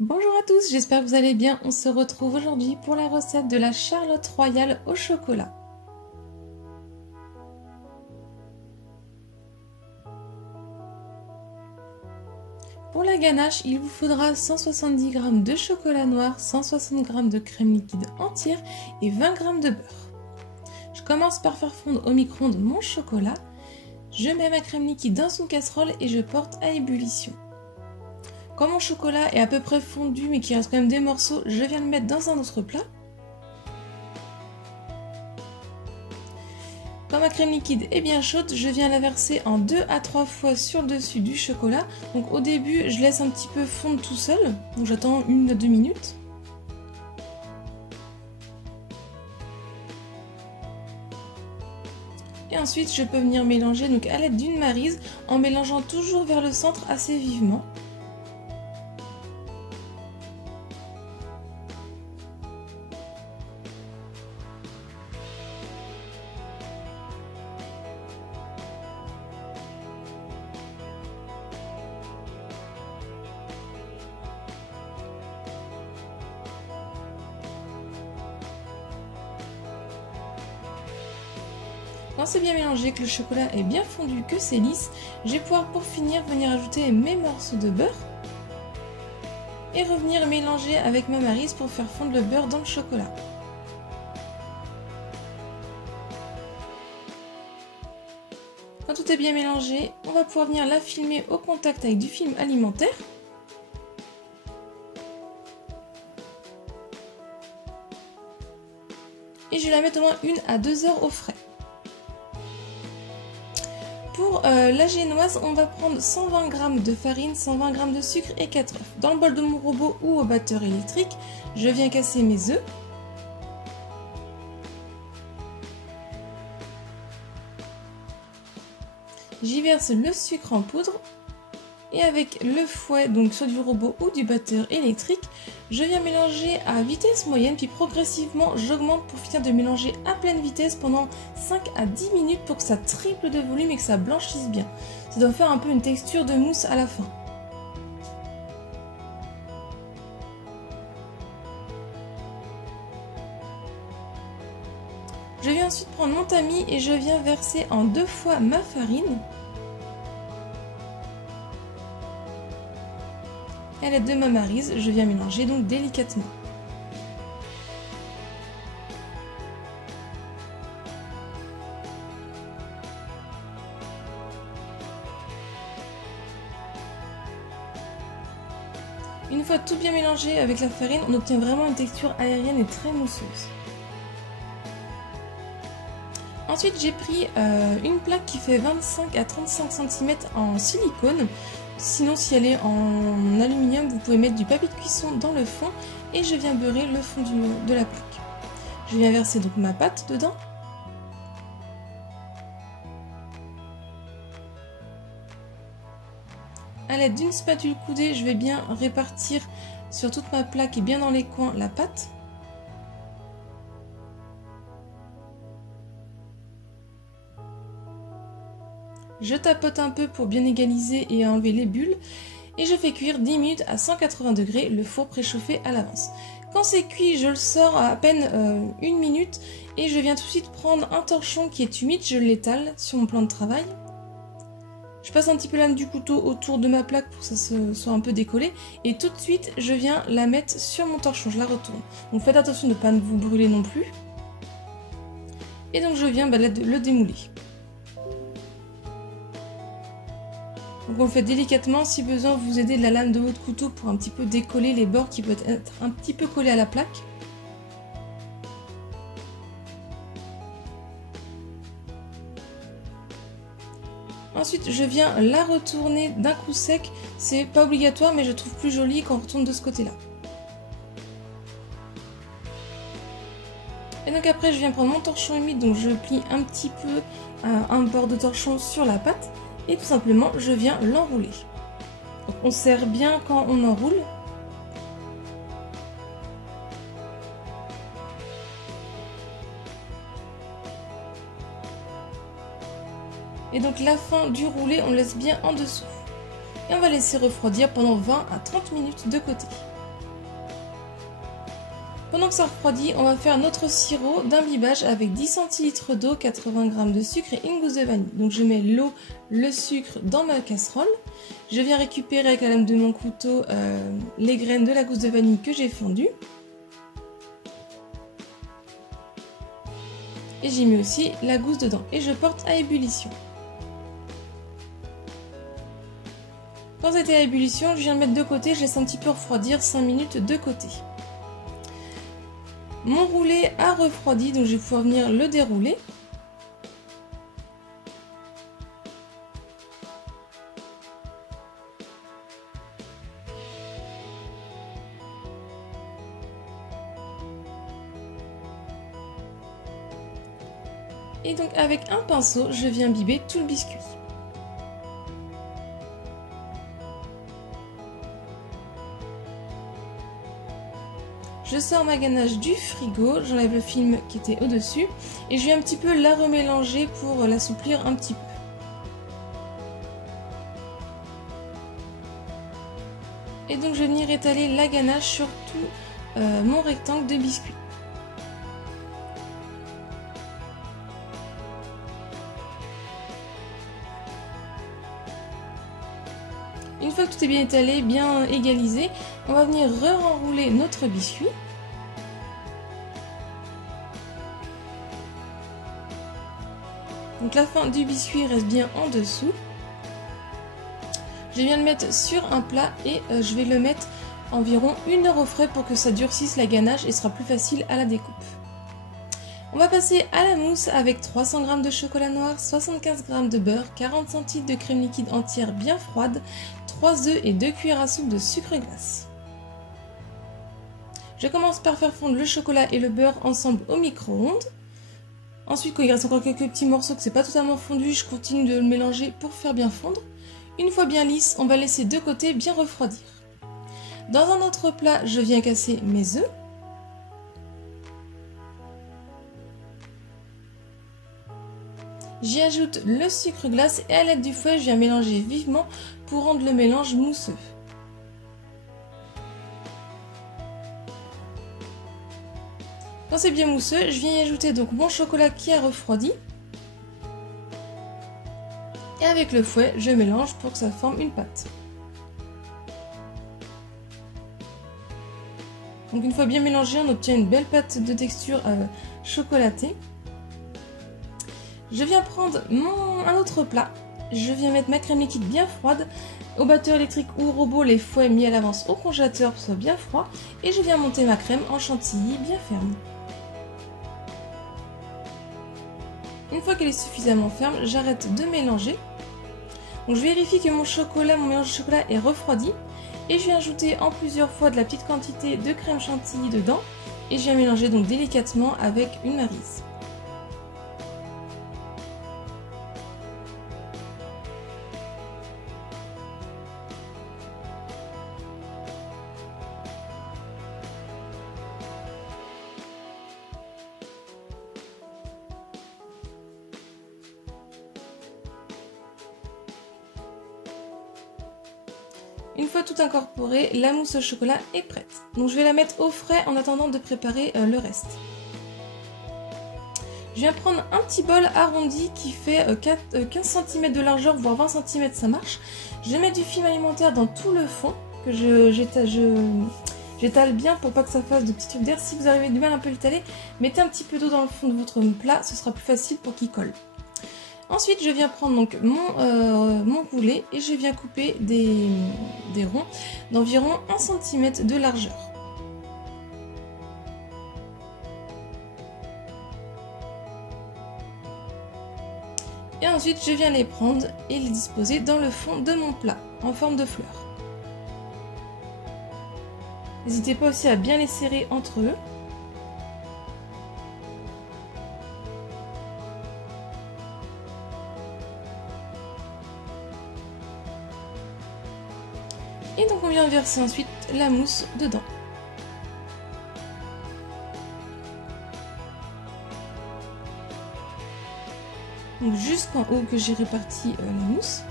Bonjour à tous, j'espère que vous allez bien. On se retrouve aujourd'hui pour la recette de la Charlotte Royale au chocolat. Pour la ganache, il vous faudra 170 g de chocolat noir, 160 g de crème liquide entière et 20 g de beurre. Je commence par faire fondre au micro-ondes mon chocolat. Je mets ma crème liquide dans une casserole et je porte à ébullition. Quand mon chocolat est à peu près fondu mais qu'il reste quand même des morceaux, je viens le mettre dans un autre plat. Quand ma crème liquide est bien chaude, je viens la verser en 2 à 3 fois sur le dessus du chocolat. Donc au début, je laisse un petit peu fondre tout seul, donc j'attends 1 à 2 minutes. Et ensuite, je peux venir mélanger donc à l'aide d'une maryse en mélangeant toujours vers le centre assez vivement. Quand c'est bien mélangé, que le chocolat est bien fondu, que c'est lisse, je vais pouvoir pour finir venir ajouter mes morceaux de beurre et revenir mélanger avec ma maryse pour faire fondre le beurre dans le chocolat. Quand tout est bien mélangé, on va pouvoir venir la filmer au contact avec du film alimentaire. Et je vais la mettre au moins 1 à 2 heures au frais. Pour la génoise, on va prendre 120 g de farine, 120 g de sucre et 4 œufs. Dans le bol de mon robot ou au batteur électrique, je viens casser mes œufs. J'y verse le sucre en poudre. Et avec le fouet, donc soit du robot ou du batteur électrique, je viens mélanger à vitesse moyenne, puis progressivement j'augmente pour finir de mélanger à pleine vitesse pendant 5 à 10 minutes pour que ça triple de volume et que ça blanchisse bien. Ça doit faire un peu une texture de mousse à la fin. Je viens ensuite prendre mon tamis et je viens verser en 2 fois ma farine. À l'aide de ma maryse, je viens mélanger donc délicatement. Une fois tout bien mélangé avec la farine, on obtient vraiment une texture aérienne et très mousseuse. Ensuite, j'ai pris une plaque qui fait 25 à 35 cm en silicone. Sinon, si elle est en aluminium, vous pouvez mettre du papier de cuisson dans le fond et je viens beurrer le fond de la plaque. Je viens verser donc ma pâte dedans. À l'aide d'une spatule coudée, je vais bien répartir sur toute ma plaque et bien dans les coins la pâte. Je tapote un peu pour bien égaliser et enlever les bulles. Et je fais cuire 10 minutes à 180 degrés, le four préchauffé à l'avance. Quand c'est cuit, je le sors à peine 1 minute et je viens tout de suite prendre un torchon qui est humide, je l'étale sur mon plan de travail. Je passe un petit peu lame du couteau autour de ma plaque pour que ça soit un peu décollé et tout de suite je viens la mettre sur mon torchon, je la retourne. Donc faites attention de ne pas vous brûler non plus. Et donc je viens le démouler. Donc on le fait délicatement, si besoin vous aidez de la lame de votre couteau pour un petit peu décoller les bords qui peuvent être un petit peu collés à la plaque. Ensuite je viens la retourner d'un coup sec, c'est pas obligatoire mais je trouve plus joli quand on retourne de ce côté là. Et donc après je viens prendre mon torchon humide, donc je plie un petit peu un bord de torchon sur la pâte. Et tout simplement, je viens l'enrouler. Donc on serre bien quand on enroule. Et donc la fin du roulé, on laisse bien en dessous. Et on va laisser refroidir pendant 20 à 30 minutes de côté. Pendant que ça refroidit, on va faire notre sirop d'imbibage avec 10 centilitres d'eau, 80 g de sucre et une gousse de vanille. Donc je mets l'eau, le sucre dans ma casserole. Je viens récupérer avec la lame de mon couteau les graines de la gousse de vanille que j'ai fondue. Et j'ai mis aussi la gousse dedans et je porte à ébullition. Quand c'était à ébullition, je viens de mettre de côté, je laisse un petit peu refroidir 5 minutes de côté. Mon roulé a refroidi, donc je vais pouvoir venir le dérouler. Et donc avec un pinceau, je viens imbiber tout le biscuit. Je sors ma ganache du frigo, j'enlève le film qui était au-dessus et je viens un petit peu la remélanger pour l'assouplir un petit peu. Et donc je vais venir étaler la ganache sur tout mon rectangle de biscuits. Une fois que tout est bien étalé, bien égalisé, on va venir re-enrouler notre biscuit. Donc la fin du biscuit reste bien en dessous. Je viens le mettre sur un plat et je vais le mettre environ 1 heure au frais pour que ça durcisse la ganache et ce sera plus facile à la découpe. On va passer à la mousse avec 300 g de chocolat noir, 75 g de beurre, 40 centilitres de crème liquide entière bien froide, 3 œufs et 2 cuillères à soupe de sucre glace. Je commence par faire fondre le chocolat et le beurre ensemble au micro-ondes. Ensuite, quand il reste encore quelques petits morceaux que c'est pas totalement fondu, je continue de le mélanger pour faire bien fondre. Une fois bien lisse, on va laisser de côté bien refroidir. Dans un autre plat, je viens casser mes œufs. J'y ajoute le sucre glace et à l'aide du fouet, je viens mélanger vivement pour rendre le mélange mousseux. Quand c'est bien mousseux, je viens y ajouter donc mon chocolat qui a refroidi. Et avec le fouet, je mélange pour que ça forme une pâte. Donc une fois bien mélangé, on obtient une belle pâte de texture chocolatée. Je viens prendre un autre plat. Je viens mettre ma crème liquide bien froide au batteur électrique ou robot, les fouets mis à l'avance au congélateur pour que ce soit bien froid. Et je viens monter ma crème en chantilly bien ferme. Une fois qu'elle est suffisamment ferme, j'arrête de mélanger. Donc je vérifie que mon mélange de chocolat est refroidi. Et je viens ajouter en plusieurs fois de la petite quantité de crème chantilly dedans. Et je viens mélanger donc délicatement avec une maryse. Une fois tout incorporé, la mousse au chocolat est prête. Donc je vais la mettre au frais en attendant de préparer le reste. Je viens prendre un petit bol arrondi qui fait 15 cm de largeur, voire 20 cm, ça marche. Je vais mettre du film alimentaire dans tout le fond, que j'étale bien pour pas que ça fasse de petits trucs d'air. Si vous arrivez du mal un peu à l'étaler, mettez un petit peu d'eau dans le fond de votre plat, ce sera plus facile pour qu'il colle. Ensuite, je viens prendre donc mon roulé et je viens couper des ronds d'environ 1 cm de largeur. Et ensuite, je viens les prendre et les disposer dans le fond de mon plat, en forme de fleur. N'hésitez pas aussi à bien les serrer entre eux. Et donc on vient verser ensuite la mousse dedans. Donc jusqu'en haut que j'ai réparti la mousse.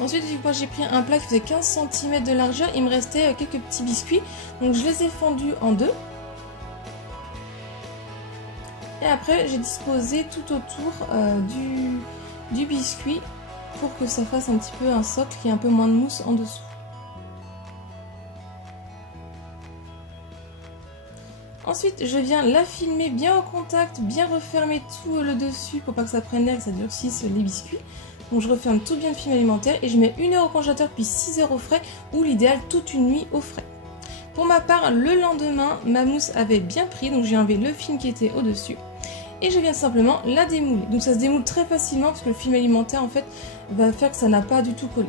Ensuite, vu que moi j'ai pris un plat qui faisait 15 cm de largeur, il me restait quelques petits biscuits. Donc je les ai fendus en deux. Et après, j'ai disposé tout autour du biscuit pour que ça fasse un petit peu un socle qui ait un peu moins de mousse en dessous. Ensuite, je viens la filmer bien au contact, bien refermer tout le dessus pour pas que ça prenne l'air et que ça durcisse les biscuits. Donc je referme tout bien le film alimentaire et je mets 1 heure au congélateur puis 6 heures au frais ou l'idéal toute une nuit au frais. Pour ma part, le lendemain, ma mousse avait bien pris, donc j'ai enlevé le film qui était au-dessus. Et je viens simplement la démouler. Donc ça se démoule très facilement parce que le film alimentaire en fait va faire que ça n'a pas du tout collé.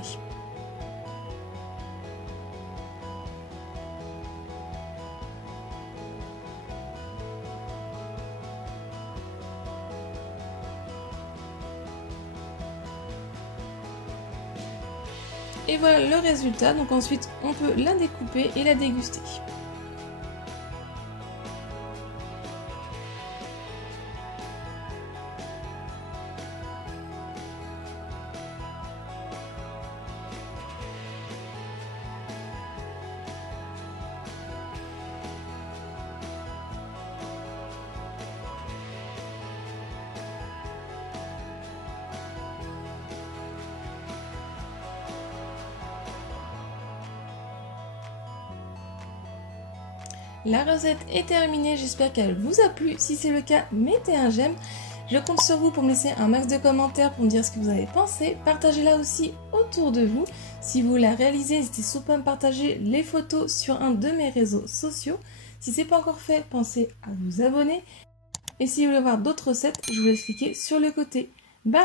Et voilà le résultat, donc ensuite on peut la découper et la déguster. La recette est terminée, j'espère qu'elle vous a plu. Si c'est le cas, mettez un j'aime. Je compte sur vous pour me laisser un max de commentaires pour me dire ce que vous avez pensé. Partagez-la aussi autour de vous. Si vous la réalisez, n'hésitez surtout pas à me partager les photos sur un de mes réseaux sociaux. Si ce n'est pas encore fait, pensez à vous abonner. Et si vous voulez voir d'autres recettes, je vous laisse cliquer sur le côté. Bye!